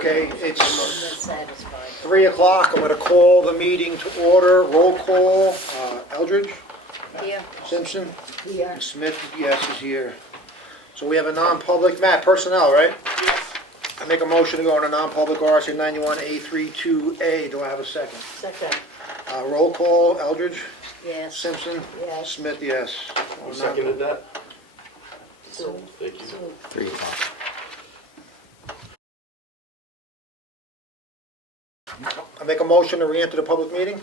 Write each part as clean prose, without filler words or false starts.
Okay, I'm it's not satisfied. 3 o'clock. I'm going to call the meeting to order. Roll call. Eldridge, Here. Simpson, Here. Smith, yes, is here. So we have a non-public, Matt, personnel, right? Yes. I make a motion to go into non-public RSA 91A32A. Do I have a second? Second. Roll call. Eldridge, Yes. Simpson, Yes. Smith, yes. Who seconded that? Sue. Thank you. Sue. 3 o'clock. I make a motion to re-enter the public meeting.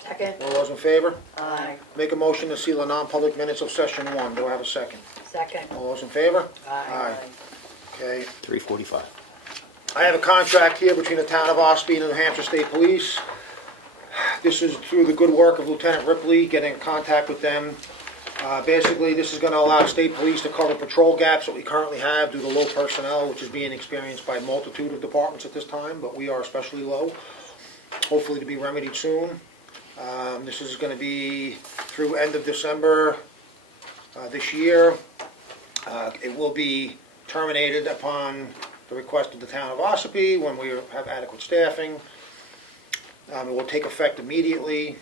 Second. All those in favor? Aye. Make a motion to seal the non-public minutes of session 1. Do I have a second? Second. All those in favor? Aye. Okay. 3:45. I have a contract here between the town of Ossipee and the New Hampshire State Police. This is through the good work of Lieutenant Ripley, getting in contact with them. Basically, this is going to allow state police to cover patrol gaps that we currently have due to low personnel, which is being experienced by a multitude of departments at this time, but we are especially low. Hopefully to be remedied soon. This is going to be through end of December this year. It will be terminated upon the request of the town of Ossipee when we have adequate staffing. It will take effect immediately.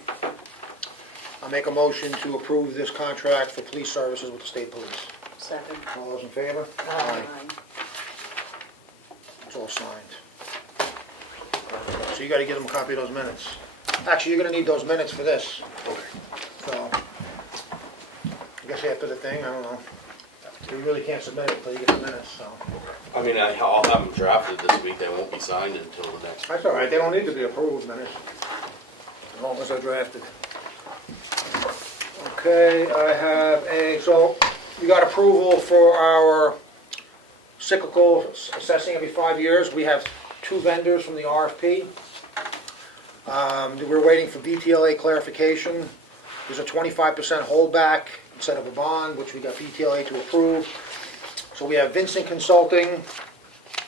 I'll make a motion to approve this contract for police services with the state police. Second. All those in favor? Aye. It's all signed. So you gotta give them a copy of those minutes. Actually, you're gonna need those minutes for this. Okay. So, I guess after the thing, I don't know. You really can't submit it until you get the minutes, so. I mean, I'll have them drafted this week, they won't be signed until the next. That's all right, they don't need to be approved minutes, as long as they're drafted. Okay, I have so we got approval for our cyclical assessing every 5 years. We have 2 vendors from the RFP. We're waiting for BTLA clarification. There's a 25% holdback instead of a bond, which we got BTLA to approve. So we have Vincent Consulting.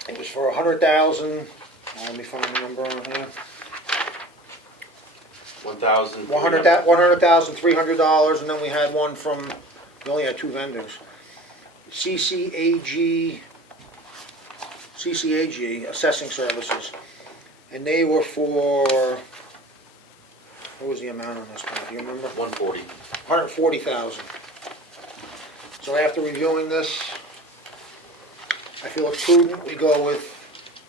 It was for $100,000. Let me find the number on here. $100,300, and then we had one from, we only had 2 vendors. CCAG Assessing Services. And they were for, what was the amount on this one? Do you remember? 140. $140,000. So after reviewing this, I feel it's prudent we go with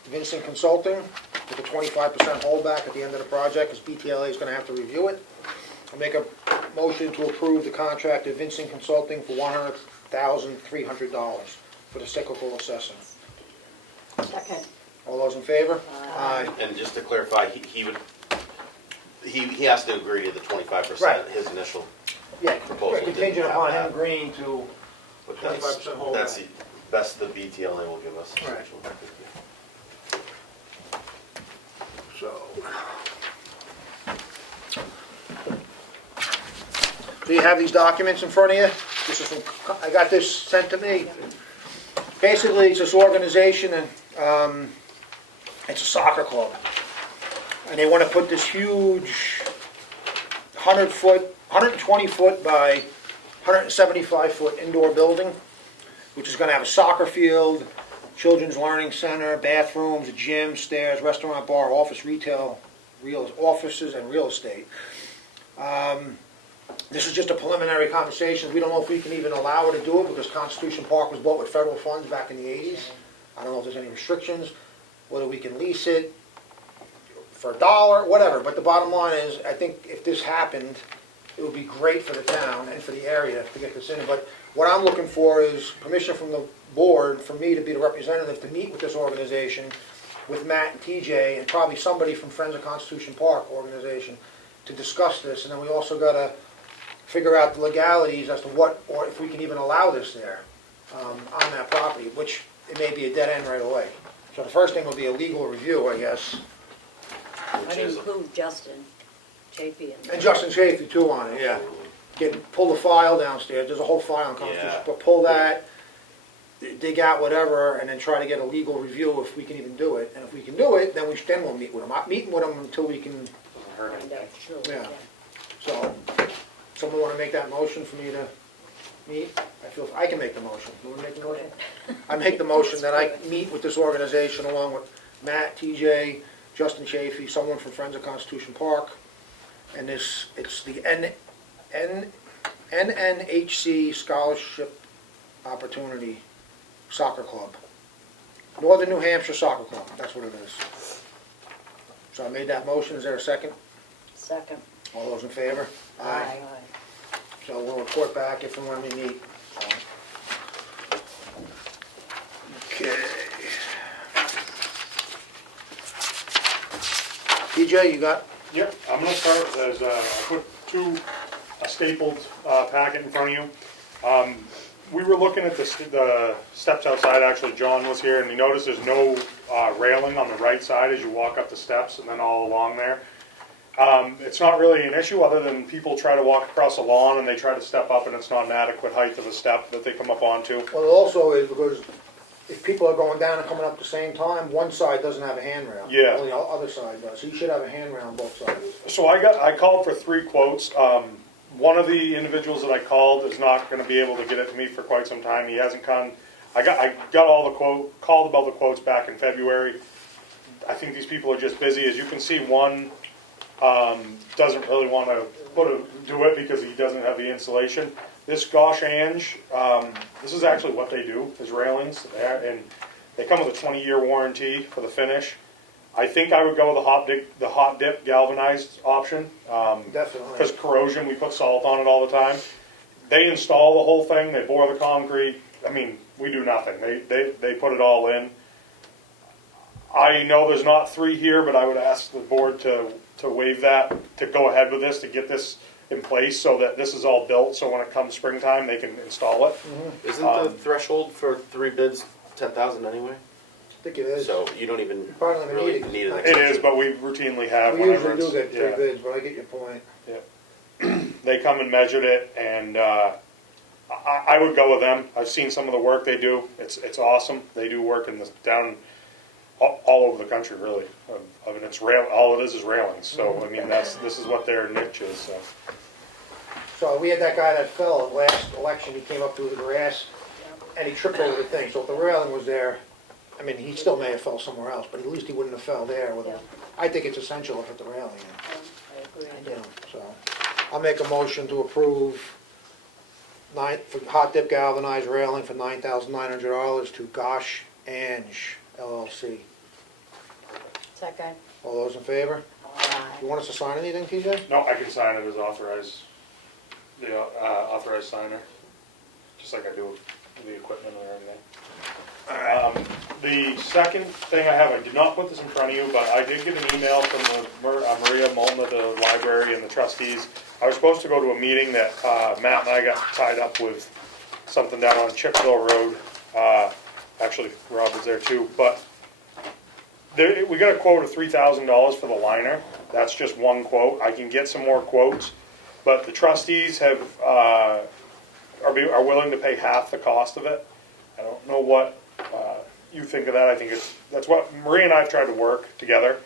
Vincent Consulting with a 25% holdback at the end of the project, because BTLA is going to have to review it. I'll make a motion to approve the contract of Vincent Consulting for $100,300 for the cyclical assessing. Second. All those in favor? Aye. And just to clarify, he has to agree to the 25%, Right. his initial Yeah, proposal. didn't contingent have upon that, him agreeing to, but 25% holdback. That's the best the BTLA will give us. Right. so. So you have these documents in front of you. This is from, I got this sent to me. Basically, it's this organization, and it's a soccer club. And they want to put this huge 120-foot by 175-foot indoor building, which is going to have a soccer field, children's learning center, bathrooms, a gym, stairs, restaurant, bar, office, retail, offices, and real estate. This is just a preliminary conversation. We don't know if we can even allow her to do it because Constitution Park was bought with federal funds back in the 80s. I don't know if there's any restrictions, whether we can lease it for $1, whatever. But the bottom line is, I think if this happened, it would be great for the town and for the area to get this in. But what I'm looking for is permission from the board for me to be the representative to meet with this organization, with Matt and TJ, and probably somebody from Friends of Constitution Park organization to discuss this. And then we also got to figure out the legalities as to what, or if we can even allow this there on that property, which it may be a dead end right away. So the first thing will be a legal review, I guess. I'd include Justin Chafee in there. And Justin Chafee too on it, yeah. Pull the file downstairs, there's a whole file on Constitution, Yeah. but pull that, dig out whatever, and then try to get a legal review if we can even do it. And if we can do it, then we'll meet with them. I'm meeting with them until we can, Find out, sure. Yeah. so, someone want to make that motion for me to meet? I feel I can make the motion. You want to make the motion? I make the motion that I meet with this organization along with Matt, TJ, Justin Chafee, someone from Friends of Constitution Park. And it's the NNHC Scholarship Opportunity Soccer Club. Northern New Hampshire Soccer Club, that's what it is. So I made that motion, is there a second? Second. All those in favor? Aye. So we'll report back if and when we meet. Okay. DJ, you got? Yep, I'm gonna start, as, I put a stapled packet in front of you. We were looking at the steps outside, actually John was here, and we noticed there's no railing on the right side as you walk up the steps and then all along there. It's not really an issue other than people try to walk across the lawn and they try to step up and it's not an adequate height of a step that they come up onto. Well, it also is because if people are going down and coming up at the same time, one side doesn't have a handrail. Yeah. Only the other side does. So you should have a handrail on both sides. So I called for 3 quotes. One of the individuals that I called is not going to be able to get it to me for quite some time. He hasn't come. I got all the called about the quotes back in February. I think these people are just busy. As you can see, one doesn't really want to do it because he doesn't have the insulation. This Gosh Ange, this is actually what they do, is railings, and they come with a 20-year warranty for the finish. I think I would go with the hot dip galvanized option. Definitely. Because corrosion, we put salt on it all the time. They install the whole thing, they bore the concrete. I mean, we do nothing. They put it all in. I know there's not 3 here, but I would ask the board to waive that, to go ahead with this, to get this in place so that this is all built, so when it comes springtime, they can install it. Isn't the threshold for 3 bids 10,000 anyway? I think it is. So you don't even Probably not gonna really need it. need an It extension. is, but we routinely have We whenever usually do it's, get 3 yeah. bids, but I get your point. They come and measured it, and I would go with them. I've seen some of the work they do. It's awesome. They do work in down all over the country, really. I mean, it's all it is railings. So I mean, this is what their niche is. So. So we had that guy that fell at last election, he came up through the grass, and he tripped over the thing, so if the railing was there, I mean, he still may have fell somewhere else, but at least he wouldn't have fell there with Yeah. I think it's essential to put the railing I agree. in, you know, so. I'll make a motion to approve for hot dip galvanized railing for $9,900 to Gosh Ange LLC. Second. All those in favor? Aye. You want us to sign anything, TJ? No, I can sign it as authorized. The authorized signer, just like I do with the equipment or everything. The second thing I have, I did not put this in front of you, but I did get an email from Maria Moulton of the library and the trustees. I was supposed to go to a meeting that Matt and I got tied up with something down on Chipville Road. Actually, Rob was there too, but we got a quote of $3,000 for the liner. That's just one quote. I can get some more quotes. But the trustees are willing to pay half the cost of it. I don't know what you think of that. I think that's what Maria and I have tried to work together.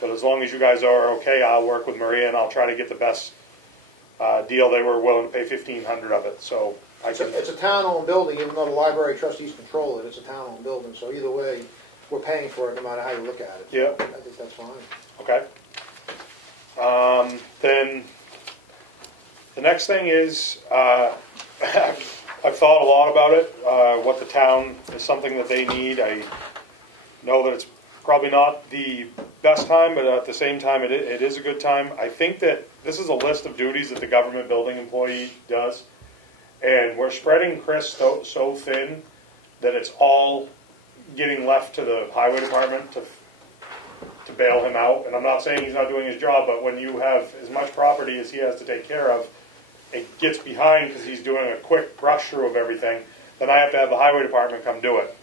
But as long as you guys are okay, I'll work with Maria and I'll try to get the best deal. They were willing to pay $1,500 of it. So It's a town-owned building, even though the library trustees control it, it's a town-owned building, so either way, we're paying for it no matter how you look at it. Yeah. I think that's fine. Okay. Then the next thing is, I've thought a lot about it, what the town is something that they need. I know that it's probably not the best time, but at the same time, it is a good time. I think that this is a list of duties that the government building employee does, and we're spreading Chris so thin that it's all getting left to the highway department to bail him out. And I'm not saying he's not doing his job, but when you have as much property as he has to take care of, it gets behind because he's doing a quick brush through of everything. Then I have to have the highway department come do it.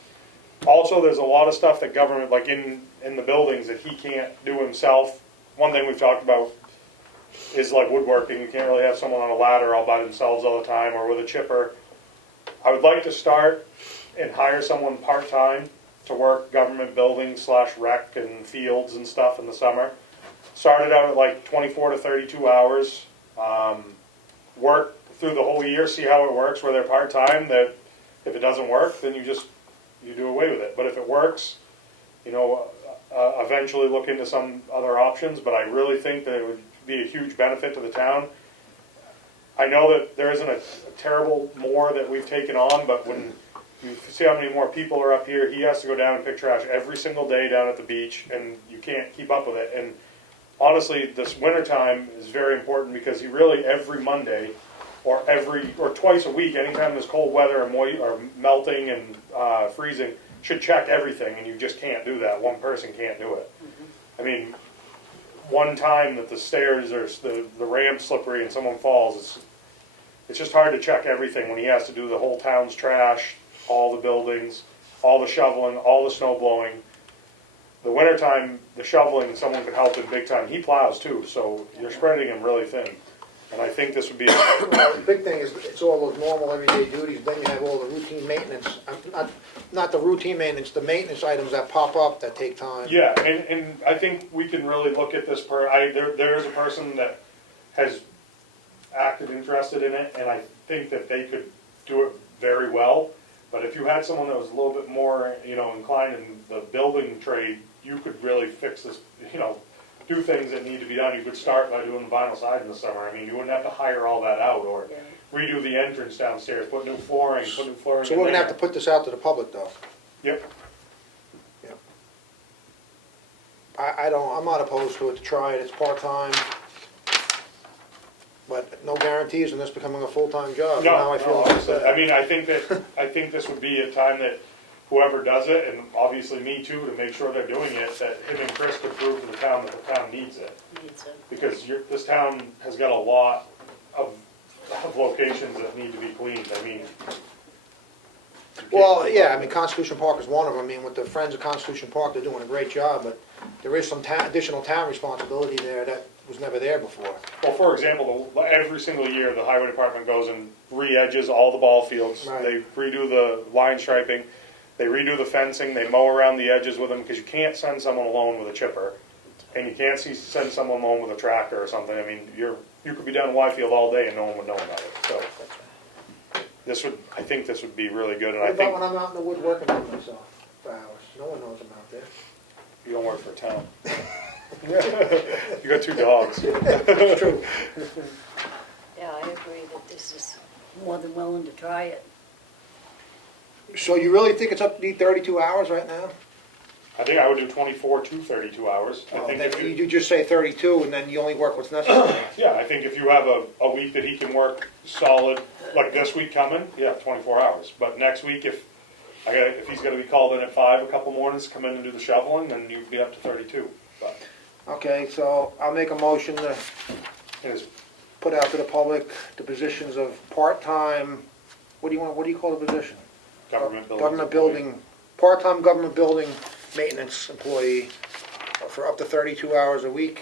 Also, there's a lot of stuff that government, like in the buildings, that he can't do himself. One thing we've talked about is like woodworking. You can't really have someone on a ladder all by themselves all the time or with a chipper. I would like to start and hire someone part-time to work government buildings / rec and fields and stuff in the summer. Started out at like 24 to 32 hours. Work through the whole year, see how it works where they're part-time. That if it doesn't work, then you do away with it. But if it works, you know, eventually look into some other options, but I really think that it would be a huge benefit to the town. I know that there isn't a terrible more that we've taken on, but when you see how many more people are up here, he has to go down and pick trash every single day down at the beach, and you can't keep up with it. And honestly, this wintertime is very important because he really every Monday or twice a week, anytime there's cold weather or melting and freezing, should check everything, and you just can't do that. One person can't do it. I mean, one time that the stairs or the ramp's slippery and someone falls, it's just hard to check everything when he has to do the whole town's trash, all the buildings, all the shoveling, all the snow blowing. The wintertime, the shoveling, someone could help him big time. He plows too, so you're spreading him really thin. And I think this would be Well, the big thing is, it's all those normal everyday duties, then you have all the routine maintenance, not the routine maintenance, the maintenance items that pop up that take time. Yeah, and I think we can really look at this there is a person that has acted interested in it, and I think that they could do it very well. But if you had someone that was a little bit more, inclined in the building trade, you could really fix this, do things that need to be done. You could start by doing the vinyl siding this summer. I mean, you wouldn't have to hire all that out or redo the entrance downstairs, put new flooring. So we're gonna have to put this out to the public though. Yep. Yep. I'm not opposed to it, to try it, it's part-time. But no guarantees on this becoming a full-time job. No, How I feel about obviously. that. I mean, I think this would be a time that whoever does it, and obviously me too, to make sure they're doing it, that him and Chris could prove to the town that the town needs it. Because this town has got a lot of locations that need to be cleaned. I mean. Well, yeah, I mean, Constitution Park is one of them. I mean, with the Friends of Constitution Park, they're doing a great job, but there is some additional town responsibility there that was never there before. Well, for example, every single year, the highway department goes and re-edges all the ball fields. Right. They redo the line striping. They redo the fencing. They mow around the edges with them because you can't send someone alone with a chipper, and you can't send someone alone with a tractor or something. I mean, you could be down Yfield all day and no one would know about it. So I think this would be really good. And What I think about when I'm out in the woods working on myself for hours? No one knows I'm out there. you don't work for a town. You got 2 dogs. It's true. Yeah, I agree that this is more than willing to try it. So you really think it's up to be 32 hours right now? I think I would do 24 to 32 hours. I Oh, think then if you just say 32 and then you only work what's necessary. yeah, I think if you have a week that he can work solid, like this week coming, 24 hours. But next week, if he's going to be called in at 5 a couple mornings, come in and do the shoveling, then you'd be up to 32. But Okay, so I'll make a motion to it's put out to the public the positions of part-time, what do you call the position? government building. Part-time government building maintenance employee for up to 32 hours a week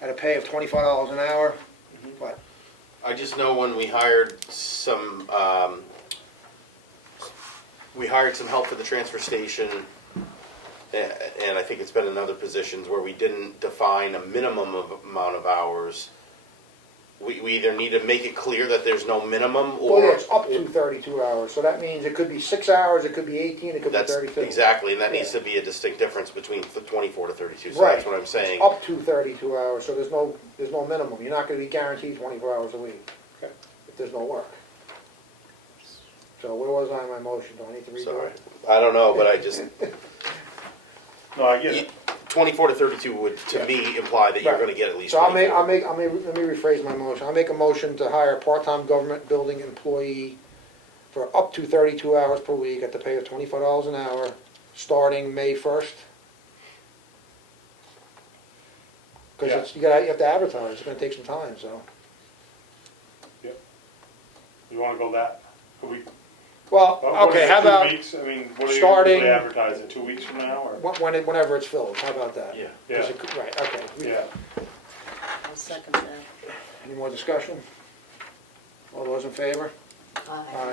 at a pay of $25 an hour. What? I just know when we hired some help for the transfer station, and I think it's been in other positions where we didn't define a minimum amount of hours. We either need to make it clear that there's no minimum, or Well, it's up to 32 hours, so that means it could be 6 hours, it could be 18, it could be that's 32. exactly, and that needs Yeah. to be a distinct difference between 24 to 32. So Right. that's what I'm saying. Up to 32 hours, so there's no minimum. You're not gonna be guaranteed 24 hours a week Okay. if there's no work. So where was I in my motion? Do I need to redo Sorry, it? I don't know, but I just No, I get it. 24 to 32 would, to me, imply that you're Right. going to get at least. So let 24. me rephrase my motion. I'll make a motion to hire a part-time government building employee for up to 32 hours per week at the pay of $25 an hour, starting May 1st. Because you have to advertise, it's gonna take some time, so. You want to go that? Could we? Well, what okay, is it, how 2 about weeks? I mean, what do you starting- usually advertise it? 2 weeks from now, or? whenever it's filled, how about that? Yeah. 'Cause it could- Right, okay. Yeah. I'll second that. Any more discussion? All those in favor? Aye. All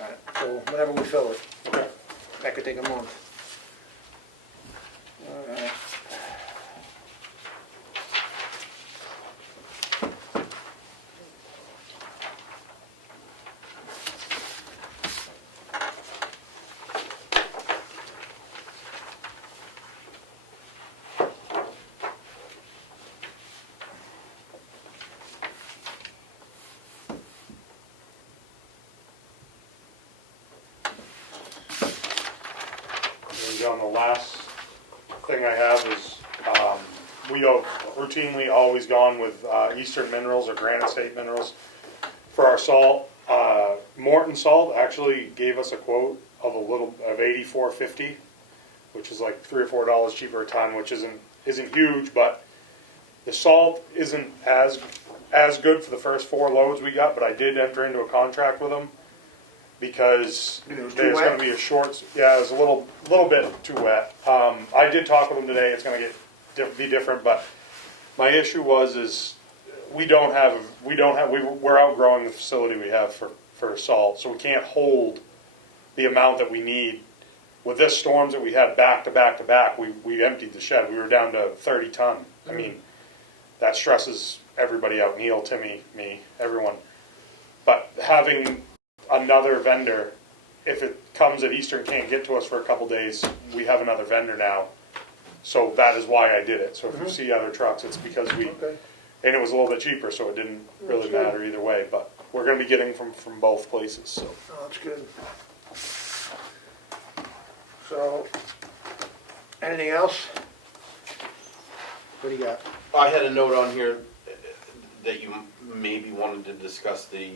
right, so whenever we fill it, Okay. that could take a month. All right. John, the last thing I have is, we have routinely always gone with Eastern Minerals or Granite State Minerals for our salt. Morton Salt actually gave us a quote of $84.50, which is like $3 or $4 cheaper a ton, which isn't huge, but the salt isn't as good for the first 4 loads we got. But I did enter into a contract with them because It was too there's wet? going to be a short. Yeah, it was a little bit too wet. I did talk with them today. It's going to be different, but my issue is we're outgrowing the facility we have for salt, so we can't hold the amount that we need. With this storms that we had back to back to back, we emptied the shed. We were down to 30 ton. I mean, that stresses everybody out. Neil, Timmy, me, everyone. But having another vendor, if it comes that Eastern can't get to us for a couple days, we have another vendor now. So that is why I did it. So if you see other trucks, it's because Okay. and it was a little bit cheaper, so it didn't really That's good. matter either way. But we're going to be getting from both places. So Oh, that's good. So, anything else? What do you got? I had a note on here that you maybe wanted to discuss the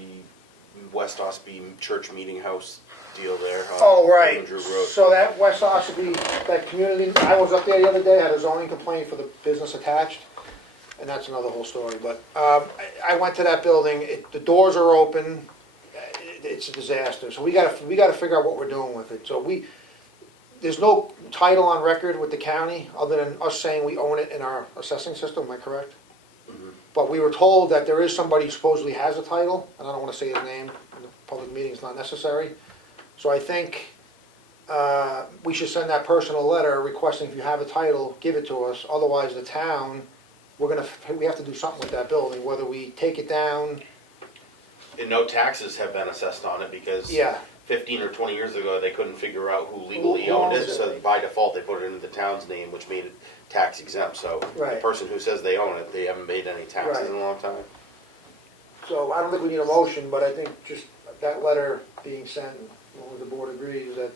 West Ossipee Church Meeting House deal there. on Oh, right. Andrew Road. So that West Ossipee, that community, I was up there the other day, had a zoning complaint for the business attached, and that's another whole story, but, I went to that building, the doors are open, it's a disaster, so we gotta figure out what we're doing with it, so there's no title on record with the county, other than us saying we own it in our assessing system, am I correct? But we were told that there is somebody who supposedly has a title, and I don't wanna say his name, in the public meeting, it's not necessary. So I think we should send that person a letter requesting if you have a title, give it to us, otherwise the town, we have to do something with that building, whether we take it down, And no taxes have been assessed on it because yeah, 15 or 20 years ago, they couldn't figure out who legally Who owned owns it, it? so by default, they put it into the town's name, which made it tax exempt, so the Right. person who says they own it, they haven't paid any taxes Right. in a long time. so I don't think we need a motion, but I think just that letter being sent, as long as the board agrees, that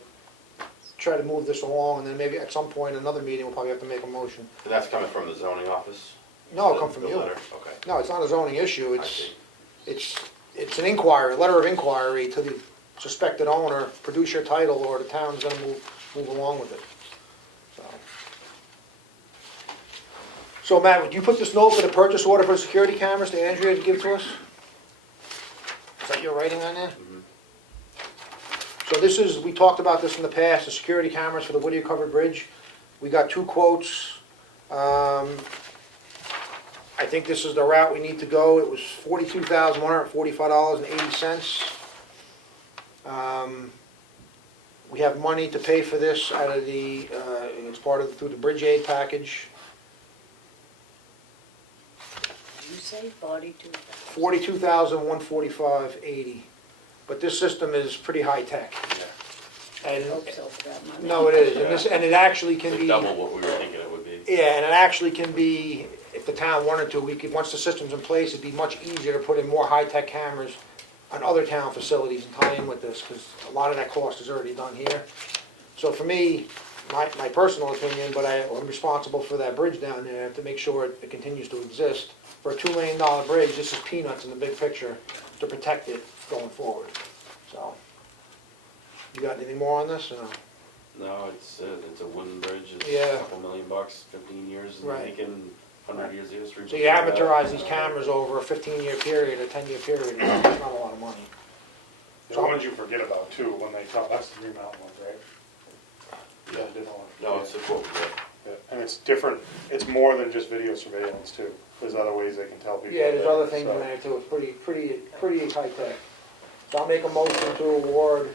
try to move this along, and then maybe at some point, another meeting, we'll probably have to make a motion. And that's coming from the zoning office? No, The- it come from the you. letter? Okay. No, it's not a zoning issue, I see. it's an inquiry, a letter of inquiry to the suspected owner, produce your title, or the town's gonna move along with it. So Matt, would you put this note for the purchase order for the security cameras to Andrea to give to us? Is that your writing on there? So this is, we talked about this in the past, the security cameras for the Whittier Covered Bridge. We got 2 quotes. I think this is the route we need to go. It was $42,145.80. We have money to pay for this out of the, it's through the Bridge Aid package. Did you say 42? $42,145.80. But this system is pretty high-tech. And, Hope so for that money. no, it is, and it actually can It's be. double what we were thinking it would be. Yeah, and it actually can be, if the town wanted to, once the system's in place, it'd be much easier to put in more high-tech cameras on other town facilities and tie in with this, because a lot of that cost is already done here. So for me, my personal opinion, but I'm responsible for that bridge down there to make sure it continues to exist. For a $2 million bridge, this is peanuts in the big picture to protect it going forward, so. You got anything more on this, or no? No, it's a wooden bridge, it's Yeah. a couple $1 million, 15 years, and Right. making 100 years of history. So you amortize these cameras over a 15-year period, a 10-year period, it's not a lot of money. the ones you forget about too when they come. That's the Green Mountain ones, right? Yeah. Different one. No, it's a quote, yeah. Yeah, and it's different. It's more than just video surveillance too. There's other ways they can tell people. Yeah, there's other things So- in there too, it's pretty high-tech. So I'll make a motion to award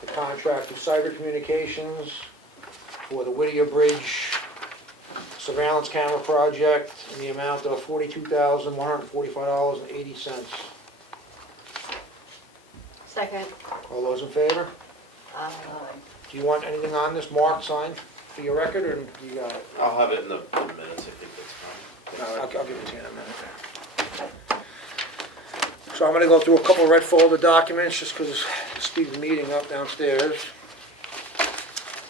the contract to Cyber Communications for the Whittier Bridge surveillance camera project in the amount of $42,145.80. Second. All those in favor? Aye. Do you want anything on this marked, signed for your record, or do you got it? I'll have it in the minutes, I think that's fine. I'll give it to you in a minute. So I'm gonna go through a couple red folder documents, just because to speed the meeting up downstairs.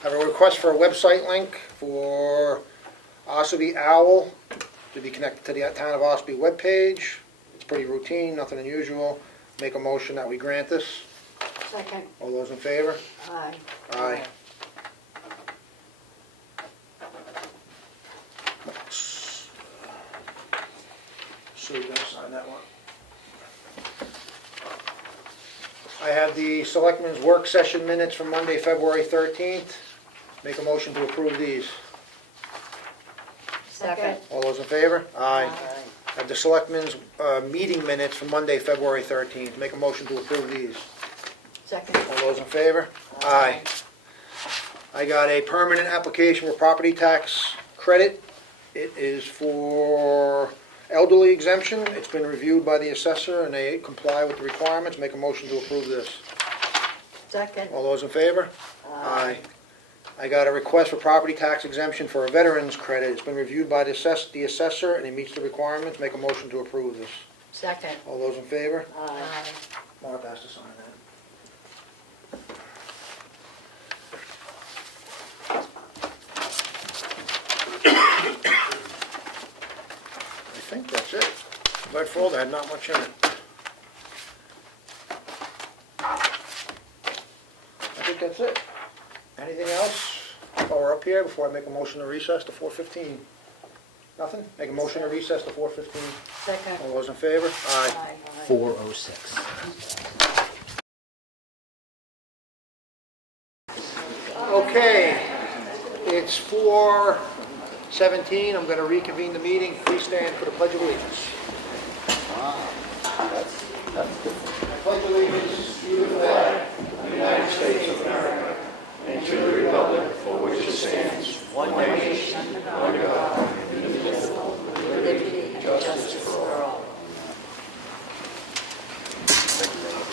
I have a request for a website link for Ossipee Owl to be connected to the Town of Ossipee webpage. It's pretty routine, nothing unusual. Make a motion that we grant this. Second. All those in favor? Aye. Aye. So you gotta sign that one. I have the Selectmen's work session minutes from Monday, February 13th. Make a motion to approve these. Second. All those in favor? Aye. Aye. I have the Selectmen's meeting minutes from Monday, February 13th. Make a motion to approve these. Second. All those in favor? Aye. I got a permanent application for property tax credit. It is for elderly exemption. It's been reviewed by the assessor and they comply with the requirements. Make a motion to approve this. Second. All those in favor? Aye. I got a request for property tax exemption for a veteran's credit. It's been reviewed by the assessor and it meets the requirements. Make a motion to approve this. Second. All those in favor? Aye. Mark has to sign that. I think that's it. That folder had not much in it. I think that's it. Anything else while we're up here before I make a motion to recess to 4:15? Nothing? Make a motion to recess to 4:15. Second. All those in favor? Aye. Aye. 4:06. Okay, it's 4:17. I'm going to reconvene the meeting. Please stand for the Pledge of Allegiance. I pledge allegiance to the flag of the United States of America and to the republic for which it stands, one nation, under God, indivisible, with liberty and justice for all.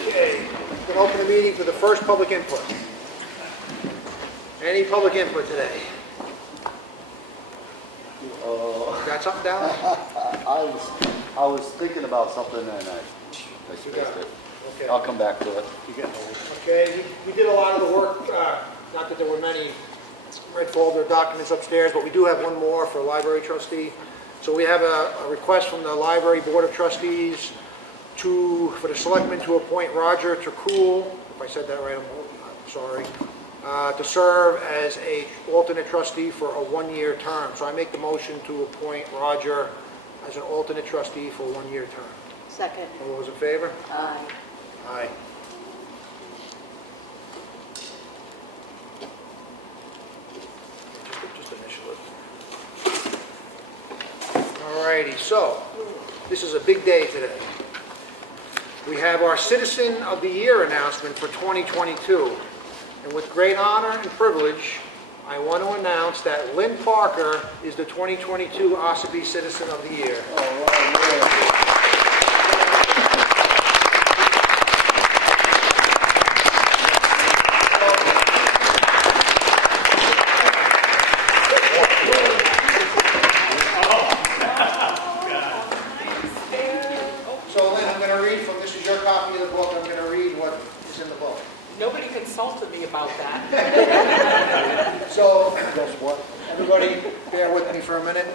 Okay, I'm going to open the meeting for the first public input. Any public input today? Got something down? I was thinking about something and I spaced it. Okay. I'll come back to it. Okay, we did a lot of the work, not that there were many red folder documents upstairs, but we do have one more for library trustee. So we have a request from the Library Board of Trustees for the Selectmen to appoint Roger Turcool, if I said that right, I'm sorry, to serve as a alternate trustee for a one-year term. So I make the motion to appoint Roger as an alternate trustee for a one-year term. Second. All those in favor? Aye. Aye. Just initial it. All righty, so this is a big day today. We have our Citizen of the Year announcement for 2022. And with great honor and privilege, I want to announce that Lynn Parker is the 2022 Ossipee Citizen of the Year. So Lynn, I'm going to read from, this is your copy of the book, I'm going to read what is in the book. Nobody consulted me about that. So, guess what? Everybody, bear with me for a minute.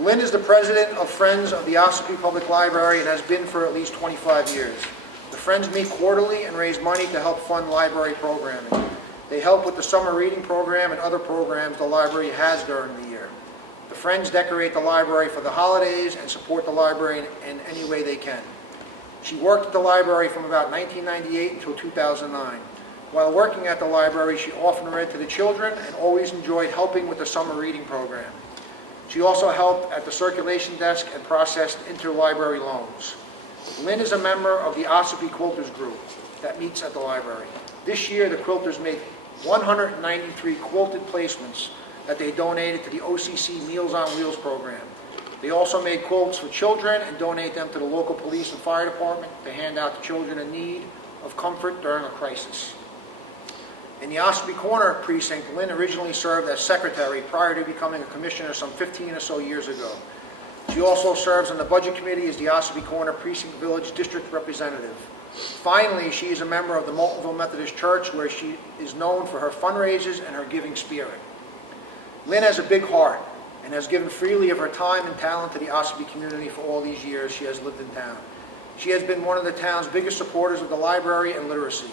Lynn is the president of Friends of the Ossipee Public Library and has been for at least 25 years. The Friends meet quarterly and raise money to help fund library programming. They help with the summer reading program and other programs the library has during the year. The Friends decorate the library for the holidays and support the library in any way they can. She worked at the library from about 1998 until 2009. While working at the library, she often read to the children and always enjoyed helping with the summer reading program. She also helped at the circulation desk and processed interlibrary loans. Lynn is a member of the Ossipee Quilters Group that meets at the library. This year, the Quilters made 193 quilted placements that they donated to the OCC Meals on Wheels program. They also made quilts for children and donate them to the local police and fire department to hand out to children in need of comfort during a crisis. In the Ossipee Corner precinct, Lynn originally served as secretary prior to becoming a commissioner some 15 or so years ago. She also serves on the budget committee as the Ossipee Corner Precinct Village District Representative. Finally, she is a member of the Moultonville Methodist Church, where she is known for her fundraisers and her giving spirit. Lynn has a big heart and has given freely of her time and talent to the Ossipee community for all these years she has lived in town. She has been one of the town's biggest supporters of the library and literacy.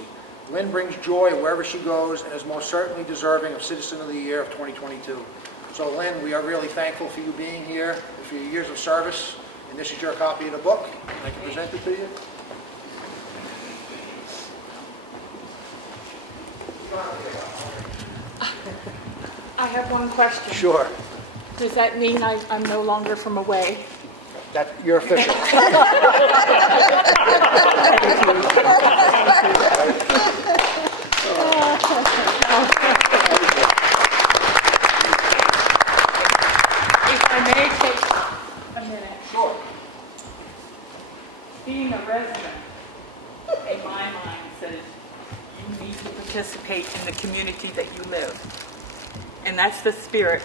Lynn brings joy wherever she goes and is most certainly deserving of Citizen of the Year of 2022. So Lynn, we are really thankful for you being here and for your years of service. And this is your copy of the book. I can present it to you. I have one question. Sure. Does that mean I'm no longer from away? That, you're official. If I may take a minute. Sure. Being a resident, in my mind, says you need to participate in the community that you live. And that's the spirit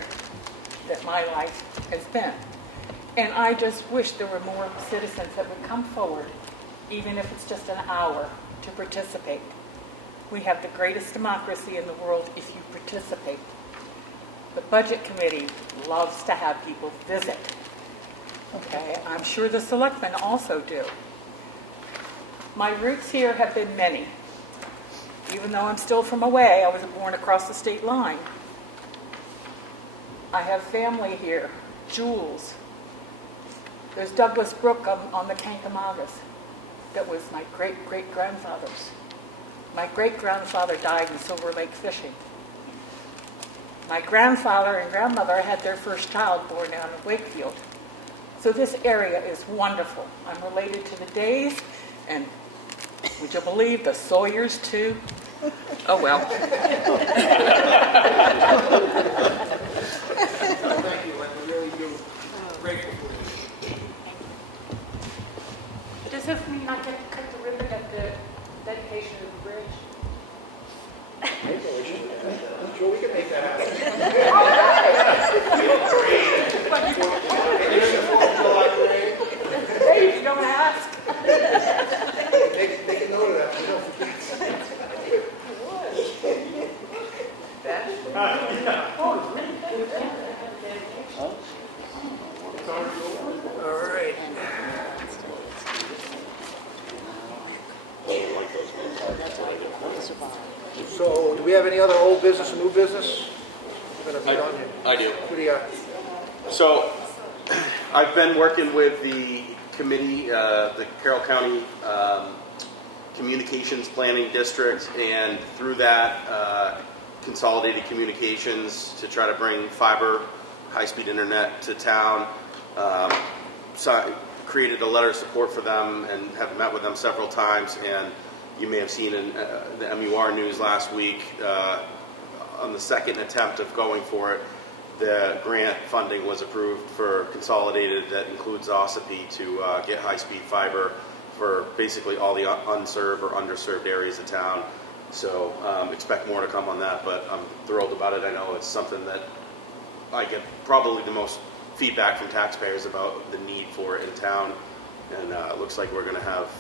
that my life has been. And I just wish there were more citizens that would come forward, even if it's just an hour, to participate. We have the greatest democracy in the world if you participate. The Budget Committee loves to have people visit. Okay, I'm sure the Selectmen also do. My roots here have been many. Even though I'm still from away, I was born across the state line. I have family here, Jules. There's Douglas Brook on the Kankamagas. That was my great-great-grandfather's. My great-grandfather died in Silver Lake fishing. My grandfather and grandmother had their first child born down in Wakefield. So this area is wonderful. I'm related to the Days, and would you believe the Sawyers too? Oh well. Thank you, Lynn. We really do. Grateful for you. Does this mean I get to cut the ribbon at the dedication of the bridge? I'm sure we can make that happen. Hey, if you don't ask. Make a note of that, so we don't forget. All right. So, do we have any other old business or new business? We're gonna be done here. I do. What do you got? So, I've been working with the committee, the Carroll County Communications Planning District, and through that, Consolidated Communications to try to bring fiber, high-speed internet to town. So created a letter of support for them and have met with them several times. And you may have seen in the MUR news last week, on the second attempt of going for it, the grant funding was approved for Consolidated that includes Ossipee to get high-speed fiber for basically all the unserved or underserved areas of town. So expect more to come on that, but I'm thrilled about it. I know it's something that I get probably the most feedback from taxpayers about the need for it in town, and it looks like we're going to have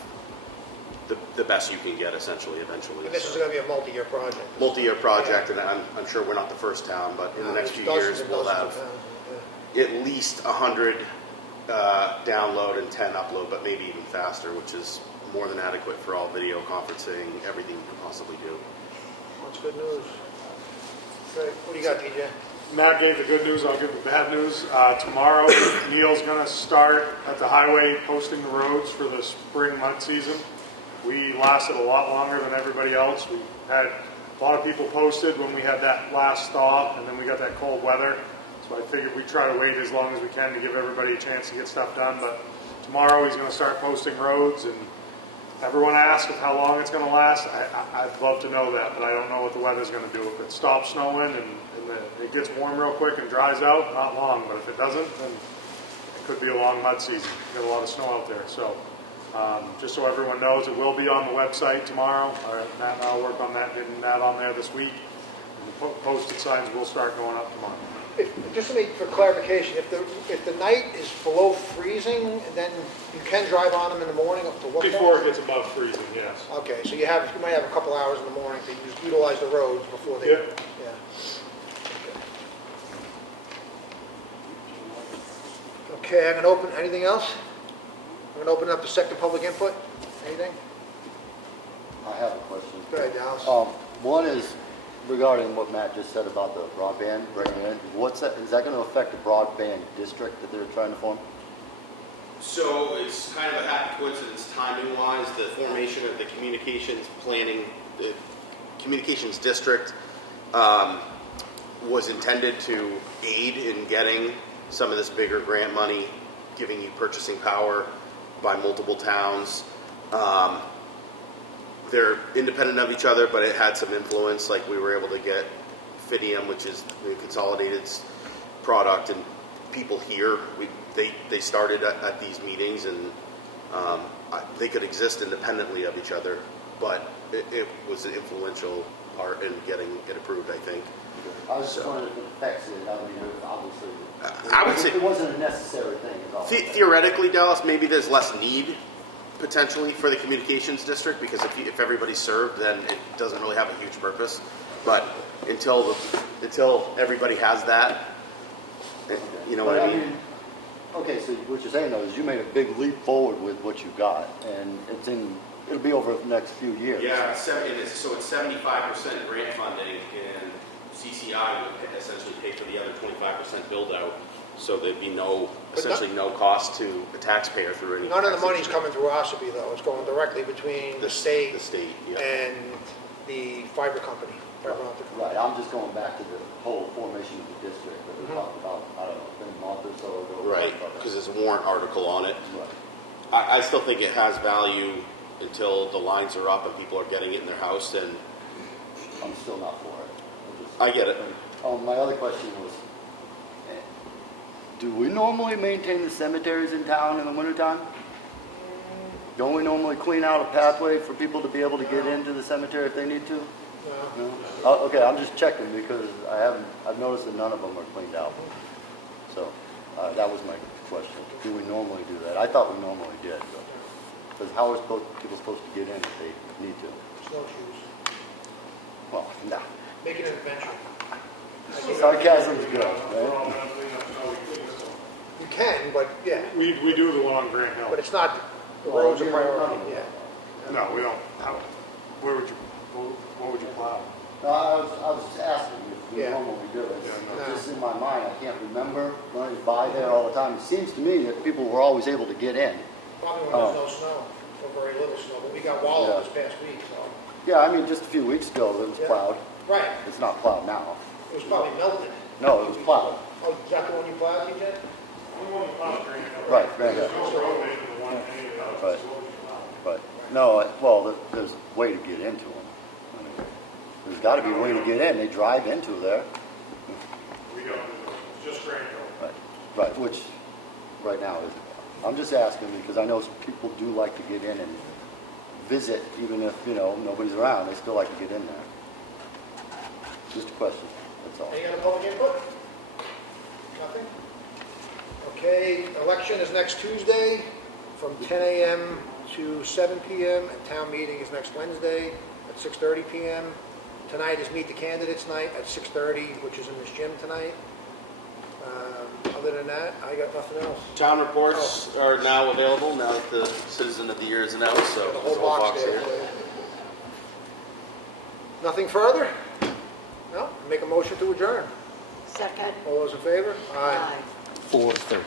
the best you can get essentially eventually. And this is gonna be a multi-year project. Multi-year project, and I'm sure we're not the first town, but in the next few years we'll have at least 100 download and 10 upload, but maybe even faster, which is more than adequate for all video conferencing, everything you can possibly do. That's good news. Great. What do you got, DJ? Matt gave the good news, I'll give the bad news. Tomorrow, Neil's going to start at the highway posting the roads for the spring mud season. We lasted a lot longer than everybody else. We had a lot of people posted when we had that last thaw, and then we got that cold weather. So I figured we'd try to wait as long as we can to give everybody a chance to get stuff done. But tomorrow he's going to start posting roads, and everyone asks if how long it's going to last. I'd love to know that, but I don't know what the weather's going to do. If it stops snowing and it gets warm real quick and dries out, not long. But if it doesn't, then it could be a long mud season. Got a lot of snow out there. So just so everyone knows, it will be on the website tomorrow. Matt and I will work on that, getting that on there this week. And the posted signs will start going up tomorrow. just for clarification, if the night is below freezing, then you can drive on them in the morning up to what point? Before it gets above freezing, yes. Okay, so you might have a couple hours in the morning to utilize the roads before they, Yeah. yeah. Okay, I'm gonna open, anything else? I'm gonna open it up to second public input, anything? I have a question. Go ahead, Dallas. One is regarding what Matt just said about the broadband bringing in. What's that, is that gonna affect the broadband district that they're trying to form? So it's kind of a happy coincidence timing wise, the formation of the communications planning, the communications district was intended to aid in getting some of this bigger grant money, giving you purchasing power by multiple towns. They're independent of each other, but it had some influence. Like we were able to get Fidium, which is the Consolidated's product, and people here, they started at these meetings, and they could exist independently of each other, but it was an influential part in getting it approved, I think. I was just wondering if it affects it. I mean, obviously, I would say it wasn't a necessary thing at all. theoretically, Dallas, maybe there's less need potentially for the communications district, because if everybody's served, then it doesn't really have a huge purpose. But until everybody has that, you know what I mean? Okay, so what you're saying though is you made a big leap forward with what you got, and it'll be over the next few years. Yeah, so it's 75% grant funding, and CCI would essentially pay for the other 25% build out. So there'd be essentially no cost to the taxpayer through any. None of the money's coming through Ossipee though, it's going directly between the state yeah. and the fiber company. Fiber optic. Right, I'm just going back to the whole formation of the district that we talked about, I don't know, it's been a month or so ago. Right, because there's a warrant article on it. Right. I still think it has value until the lines are up and people are getting it in their house, and I'm still not for it. I get it. My other question was, do we normally maintain the cemeteries in town in the wintertime? Don't we normally clean out a pathway for people to be able to get into the cemetery if they need to? No? Oh, okay, I'm just checking because I've noticed that none of them are cleaned out. So, that was my question. Do we normally do that? I thought we normally did, because how are people supposed to get in if they need to? Snowshoes. Well, no. Make it an adventure. Sarcasm's good, right? You can, but yeah, We do the one on Grant Hill. but it's not, the roads are priority, yeah. No, we don't. What would you plow? No, I was just asking if we Yeah. normally do it. Yeah, no. Just in my mind, I can't remember running by there all the time. It seems to me that people were always able to get in. Probably when there's no snow, or very little snow, but we got wallowed this past week, so. Yeah, I mean, just a few weeks ago, it was Yeah. plowed. Right, It's not plowed now. it was probably melted. No, it was plowed. Oh, is that the one you plowed, TJ? Right, right, yeah. Right. But, no, well, there's a way to get into them. I mean, there's got to be a way to get in. They drive into there. We don't, just Grant Hill. Right, right, which right now is, I'm just asking because I know people do like to get in and visit, even if, nobody's around, they still like to get in there. Just a question, that's all. Any other public input? Nothing? Okay, election is next Tuesday from 10 a.m. to 7 p.m. and town meeting is next Wednesday at 6:30 p.m. Tonight is Meet the Candidates Night at 6:30, which is in this gym tonight. Other than that, I got nothing else. Town reports are now available now that the Citizen of the Year is announced, so The there's whole a whole box box there. here. Nothing further? No? Make a motion to adjourn. Second. All those in favor? Aye. 4:30.